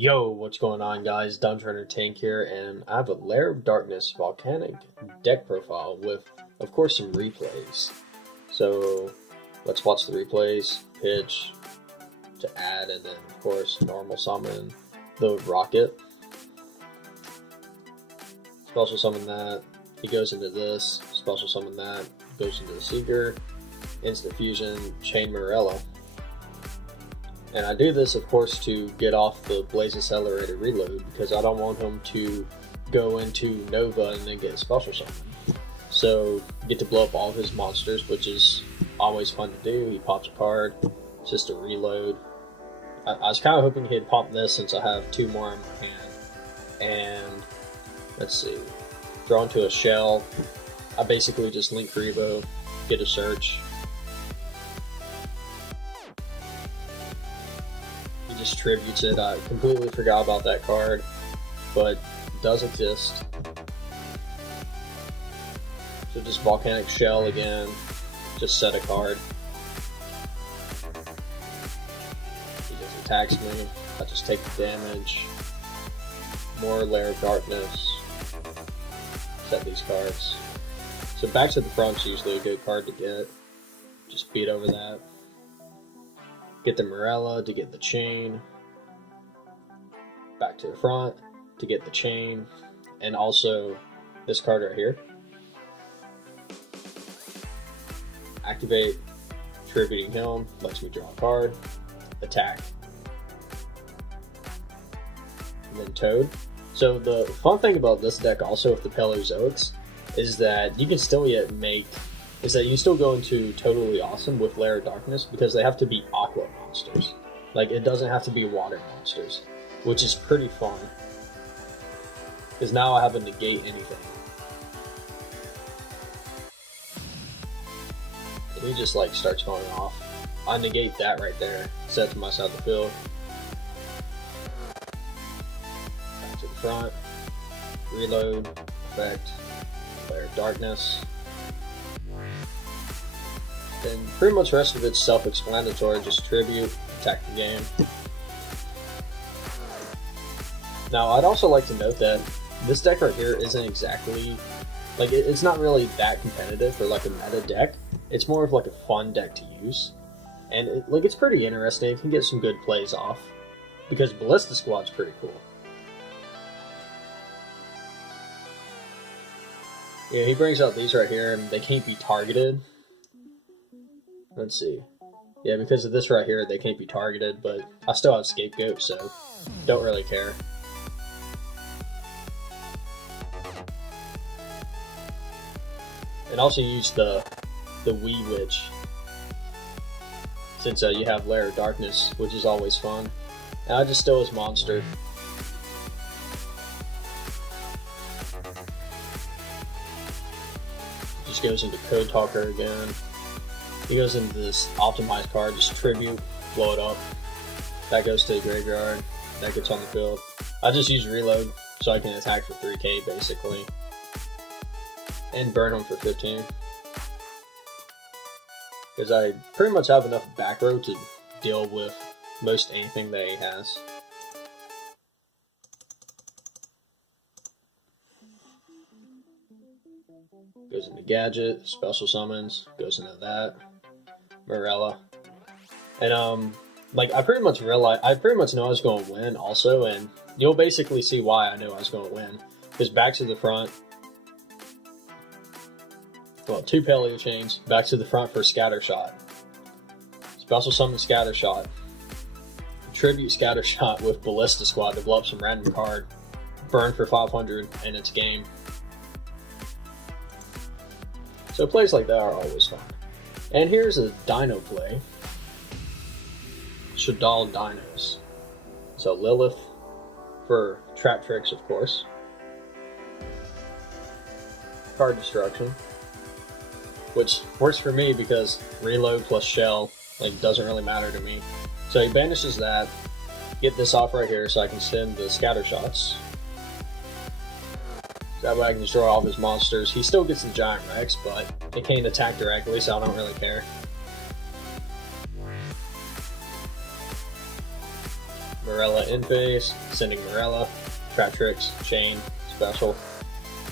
Yo, what's going on, guys? Dungeon Runner Tank here, and I have a Lair of Darkness Volcanic deck profile with, of course, some replays. So, let's watch the replays, pitch, to add, and then, of course, normal summon the Rocket. Special summon that, he goes into this, special summon that, goes into the Seeker, instant fusion, Chain Morella. And I do this, of course, to get off the Blaze Accelerated reload, because I don't want him to go into Nova and then get special summoned. So, get to blow up all of his monsters, which is always fun to do. He pops a card, it's just a reload. I was kind of hoping he'd pop this since I have two more in my hand. And, let's see, throw into a shell. I basically just link Revo, get a search. Just tributes it. I completely forgot about that card, but it does exist. So just Volcanic Shell again, just set a card. He just attacks me, I just take the damage. More Lair of Darkness. Set these cards. So back to the front's usually a good card to get. Just beat over that. Get the Morella to get the chain, back to the front to get the chain, and also this card right here. Activate, tributing him, lets me draw a card, attack, and then Toad. So the fun thing about this deck also with the Paleozoics is that you can still you still go into Totally Awesome with Lair of Darkness because they have to be aqua monsters. Like, it doesn't have to be water monsters, which is pretty fun. Because now I have to negate anything. And he just like starts going off. I negate that right there, set to my side of the field. Back to the front, reload, effect, Lair of Darkness. And pretty much the rest of it's self-explanatory, just tribute, attack the game. Now, I'd also like to note that this deck right here isn't exactly, like, it's not really that competitive for like a meta deck. It's more of like a fun deck to use. And it's pretty interesting, it can get some good plays off. Because Ballista Squad's pretty cool. Yeah, he brings out these right here, and they can't be targeted. Let's see. Yeah, because of this right here, they can't be targeted, but I still have Scapegoat, so don't really care. And also use the Wee Witch, since you have Lair of Darkness, which is always fun. And I just steal his monster. Just goes into Code Talker again. He goes into this optimized card, just tribute, blow it up. That goes to the graveyard, that gets on the field. I just use reload so I can attack for 3k basically. And burn him for 15. Because I pretty much have enough back row to deal with most anything that he has. Goes into Gadget, special summons, goes into that. Morella. And like I pretty much know I was going to win also, and you'll basically see why I knew I was going to win. Because back to the front, well, 2 Paleo Chains, back to the front for Scatter Shot. Special summon Scatter Shot. Tribute Scatter Shot with Ballista Squad to blow up some random card. Burn for 500, and it's game. So plays like that are always fun. And here's a Dino play. Shadal Dinos. So Lilith for Trap Tricks, of course. Card Destruction. Which works for me because reload plus shell doesn't really matter to me. So he banishes that. Get this off right here so I can send the Scatter Shots. That way I can destroy all of his monsters. He still gets the Giant Rex, but it can't attack directly, so I don't really care. Morella in phase, sending Morella, Trap Tricks, Chain, Special,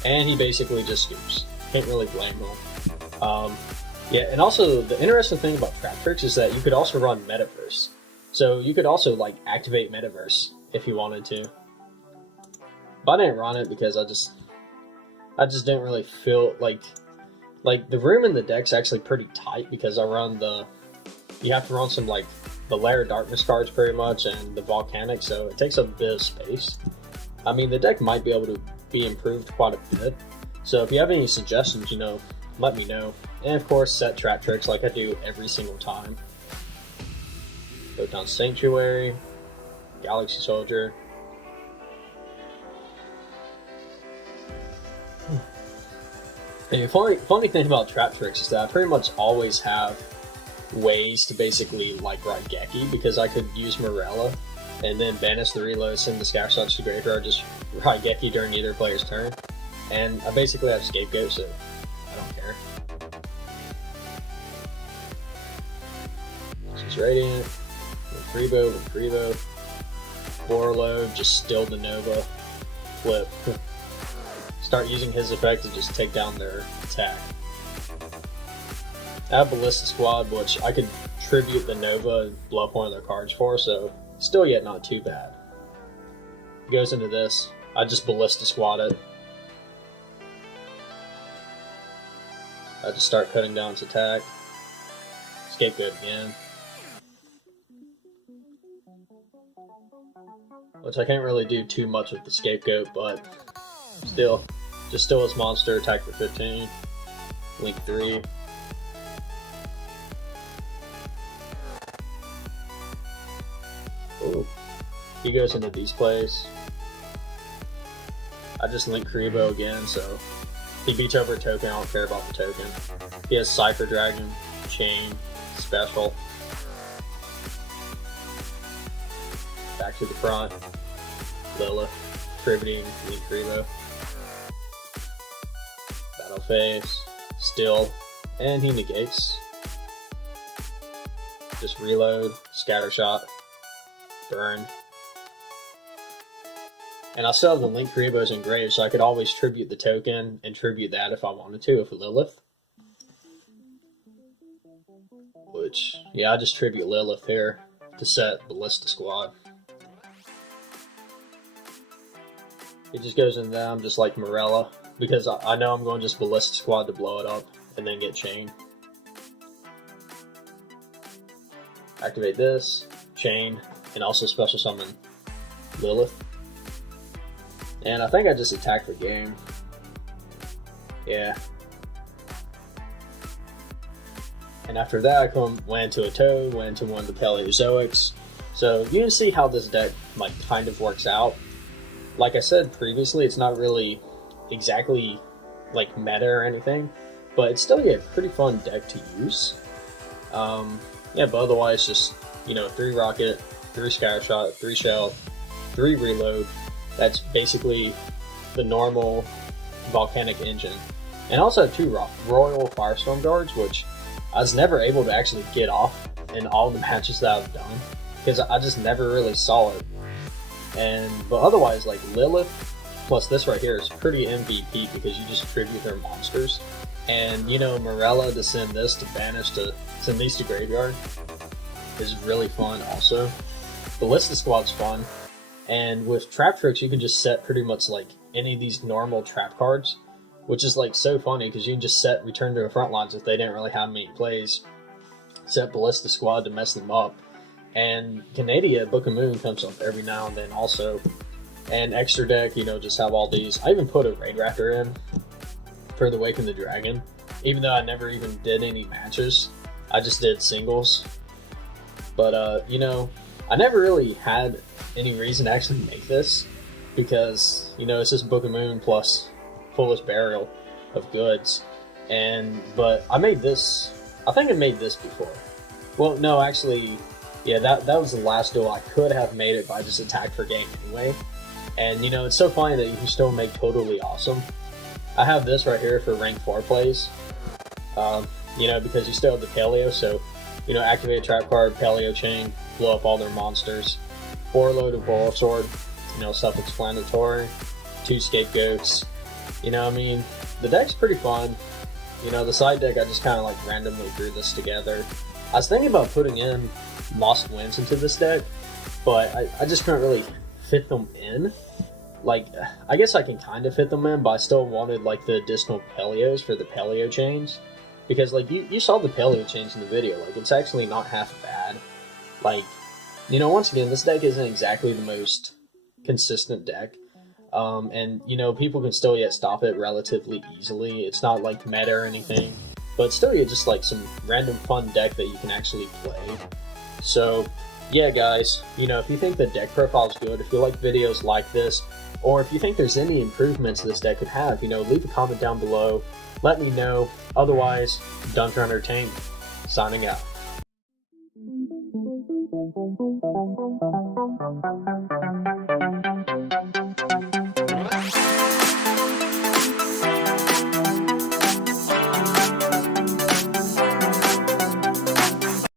and he basically just scoops. Can't really blame him. Yeah, and also the interesting thing about Trap Tricks is that you could also run Metaverse. So you could also like activate Metaverse if you wanted to. But I didn't run it because I just didn't really feel like the room in the deck's actually pretty tight because I run you have to run some like the Lair Darkness cards pretty much and the Volcanics, so it takes a bit of space. I mean, the deck might be able to be improved quite a bit. So if you have any suggestions, let me know. And of course, set Trap Tricks like I do every single time. Photon Sanctuary, Galaxy Soldier. And the funny thing about Trap Tricks is that I pretty much always have ways to basically like Raigeki because I could use Morella and then banish the reload, send the Scattershot to graveyard, just Raigeki during either player's turn. And I basically have Scapegoat, so I don't care. This is Radiant, Freebo, Warload, just steal the Nova, flip. Start using his effect to just take down their attack. I have Ballista Squad, which I could tribute the Nova and blow up one of their cards for, so still yet not too bad. It goes into this. I just Ballista Squad it. I just start cutting down its attack. Scapegoat again. Which I can't really do too much with the Scapegoat, but still. Just steal his monster, attack for 15. Link 3. Ooh. He goes into these plays. I just link Kuriboh again, so he beats over a token, I don't care about the token. He has Cypher Dragon, Chain, Special. Back to the front. Lilith, Tributing, link Kuriboh. Battle phase, still, and he negates. Just reload, Scattershot, burn. And I still have the Link Kuribohs engraved, so I could always tribute the token and tribute that if I wanted to, if Lilith. Which, yeah, I just tribute Lilith here to set Ballista Squad. It just goes into them just like Morella, because I know I'm going just Ballista Squad to blow it up and then get Chain. Activate this, Chain, and also special summon Lilith. And I think I just attacked the game. Yeah. And after that, I went into a Toad, went into one of the Paleozoics. So you can see how this deck kind of works out. Like I said previously, it's not really exactly meta or anything, but it's still a pretty fun deck to use. Yeah, but otherwise just, 3 Rocket, 3 Scattershot, 3 Shell, 3 Reload. That's basically the normal Volcanic engine. And I also have 2 Royal Firestorm Guards, which I was never able to actually get off in all the matches that I've done, because I just never really saw it. But otherwise, Lilith plus this right here is pretty MVP because you just tribute their monsters. And Morella to send this to banish to send these to graveyard is really fun also. Ballista Squad's fun. And with Trap Tricks, you can just set pretty much any of these normal trap cards, which is so funny because you can just set Return to the Front Lines if they didn't really have many plays. Set Ballista Squad to mess them up. And Canadia, Book of Moon comes up every now and then also. And extra deck, just have all these. I even put a Raid Raptor in for the Waken the Dragon, even though I never even did any matches. I just did singles. But, I never really had any reason to actually make this because, it's just Book of Moon plus Foolish Burial of goods. But I made this, I think I made this before. Well, no, actually, yeah, that was the last duel. I could have made it, but I just attacked for game anyway. And, it's so funny that you can still make Totally Awesome. I have this right here for rank 4 plays, because you still have the Paleo, so, activate a trap card, Paleo Chain, blow up all their monsters, 4-loaded ball sword, you know, self-explanatory, 2 scapegoats, you know what I mean? The deck's pretty fun. You know, the side deck, I just kind of like randomly threw this together. I was thinking about putting in Lost Winds into this deck, but I just couldn't really fit them in. Like, I guess I can kind of fit them in, but I still wanted like the additional Peleos for the Peleo chains. Because like, you saw the Peleo chains in the video, like it's actually not half bad. Like, you know, once again, this deck isn't exactly the most consistent deck. And, you know, people can still yet stop it relatively easily. It's not like meta or anything, but still you're just like some random fun deck that you can actually play. So, yeah guys, you know, if you think the deck profile is good, if you like videos like this, or if you think there's any improvements this deck could have, you know, leave a comment down below. Let me know. Otherwise, done for entertainment. Signing out.